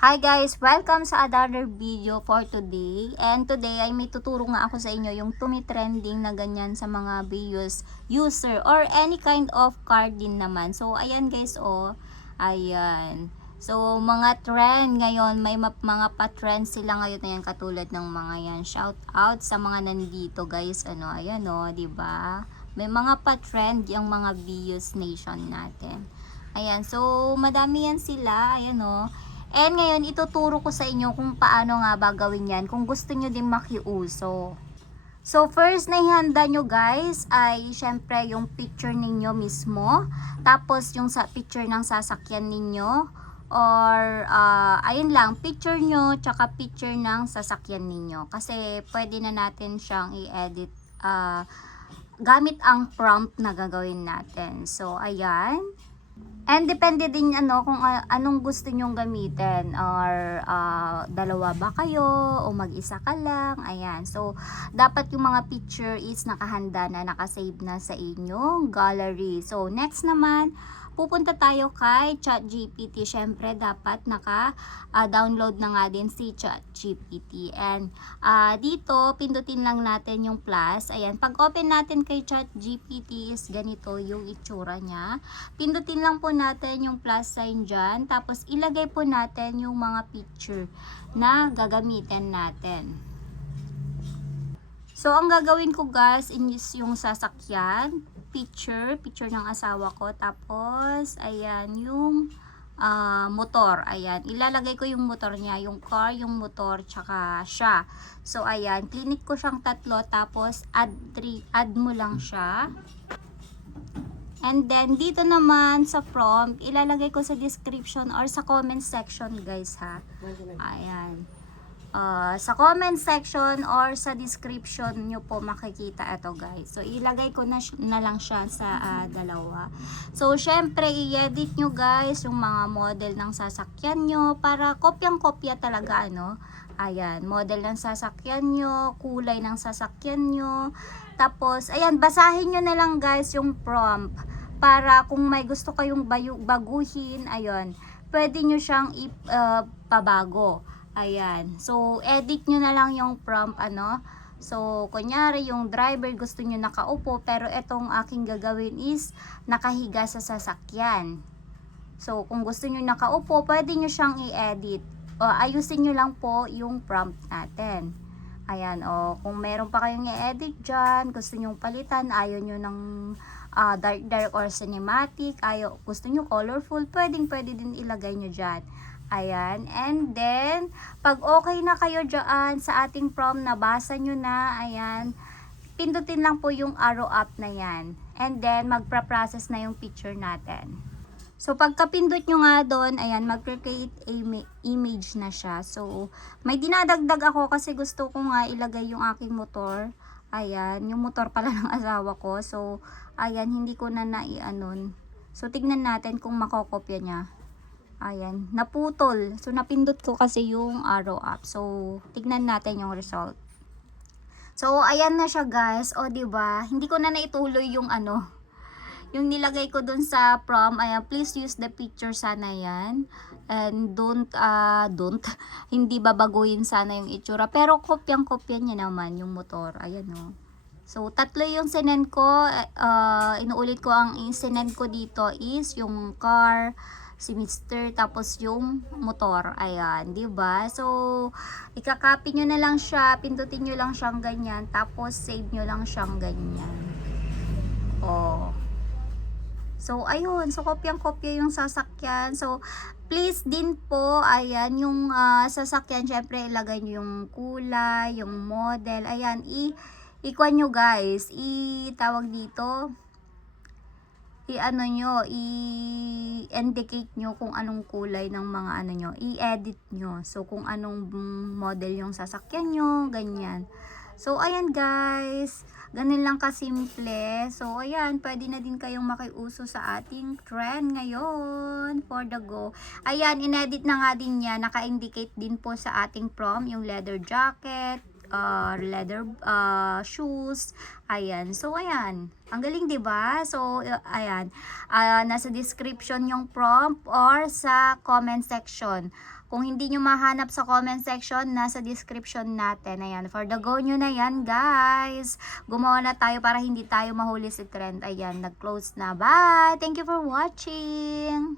Hi guys! Welcome sa another video for today. And today ay may tuturo nga ako sa inyo yung tumitrending na ganyan sa mga bios user or any kind of card din naman. So ayan guys, ayan. So mga trend ngayon, may mga pa-trend sila ngayon na yan, katulad ng mga yan. Shout out sa mga nandito guys. Ayan di ba? May mga pa-trend yung mga bios nation natin. Ayan, so madami yan sila. Ayan And ngayon, ituturo ko sa inyo kung paano nga ba gawin yan kung gusto nyo din makiuso. So, first na ihanda nyo guys ay syempre yung picture ninyo mismo. Tapos yung picture ng sasakyan ninyo. Or, ayun lang, picture nyo tsaka picture ng sasakyan ninyo. Kasi pwede na natin siyang i-edit gamit ang prompt na gagawin natin. So, ayan. And depende din kung anong gusto nyong gamitin, or dalawa ba kayo o mag-isa ka lang. Ayan. So dapat yung mga picture is nakahanda na, nakasave na sa inyong gallery. So next naman, pupunta tayo kay ChatGPT. Syempre dapat naka-download na nga din si ChatGPT. And dito pindutin lang natin yung plus. Ayan, pag open natin kay ChatGPT is ganito yung itsura niya. Pindutin lang po natin yung plus sign dyan. Tapos ilagay po natin yung mga picture na gagamitin natin. So ang gagawin ko guys is yung sasakyan, picture ng asawa ko, tapos ayan yung motor. Ayan, ilalagay ko yung motor niya, yung car, yung motor, tsaka siya. So ayan, clinic ko siyang tatlo, tapos add mo lang siya. And then dito naman sa prompt, ilalagay ko sa description or sa comment section guys ha. Ayan. Sa comment section or sa description nyo po makikita ito guys. So ilagay ko na lang siya sa dalawa. So syempre i-edit nyo guys yung mga model ng sasakyan nyo para kopyang-kopya talaga Ayan, model ng sasakyan nyo, kulay ng sasakyan nyo. Tapos ayan, basahin nyo na lang guys yung prompt para kung may gusto kayong baguhin, ayun, pwede nyo siyang ipabago. Ayan. So, edit nyo na lang yung prompt, So, kunyari, yung driver gusto nyo nakaupo, pero itong aking gagawin is nakahiga sa sasakyan. So, kung gusto nyo nakaupo, pwede nyo siyang i-edit. Ayusin nyo lang po yung prompt natin. Ayan, kung meron pa kayong i-edit dyan, gusto nyo palitan, ayaw nyo ng dark or cinematic, gusto nyo colorful, pwede din ilagay nyo dyan. Ayan, and then, pag okay na kayo dyan sa ating prompt, nabasa nyo na, ayan, pindutin lang po yung arrow up na yan. And then, magpa-process na yung picture natin. So, pagka-pindot nyo nga doon, ayan, mag-create image na siya. So, may dinadagdag ako kasi gusto ko nga ilagay yung aking motor. Ayan, yung motor pala ng asawa ko. So, ayan, hindi ko na naianon. So, tignan natin kung makokopya niya. Ayan, naputol. So, napindot ko kasi yung arrow up. So, tignan natin yung result. So, ayan na siya guys. Diba? Hindi ko na naituloy yung yung nilagay ko dun sa prompt. Ayan, please use the picture sana yan. And don't, hindi babaguhin sana yung itsura. Pero, kopyang-kopya niya naman yung motor. Ayan So, tatlo yung sinend ko. Inuulit ko, ang sinend ko dito is yung car, si Mr. tapos yung motor. Ayan, 'di ba? So, ika-copy nyo na lang siya, pindutin nyo lang siyang ganyan, tapos save nyo lang siyang ganyan. So, ayun. So, kopyang-kopya yung sasakyan. So, please din po, ayan, yung sasakyan, syempre, ilagay nyo yung kulay, yung model. Ayan, i-kuha nyo guys. Tawag dito, i-indicate nyo kung anong kulay ng mga nyo, i-edit nyo. So, kung anong model yung sasakyan nyo, ganyan. So, ayan guys, ganun lang kasimple. So, ayan, pwede na din kayong makiuso sa ating trend ngayon for the go. Ayan, inedit na nga din niya, naka-indicate din po sa ating prompt, yung leather jacket, leather shoes. Ayan. So, ayan. Ang galing, 'di ba? So, ayan. Nasa description yung prompt or sa comment section. Kung hindi nyo mahanap sa comment section, nasa description natin. Ayan, for the go nyo na yan, guys. Gumawa na tayo para hindi tayo mahuli si trend. Ayan, nag-close na. Bye! Thank you for watching!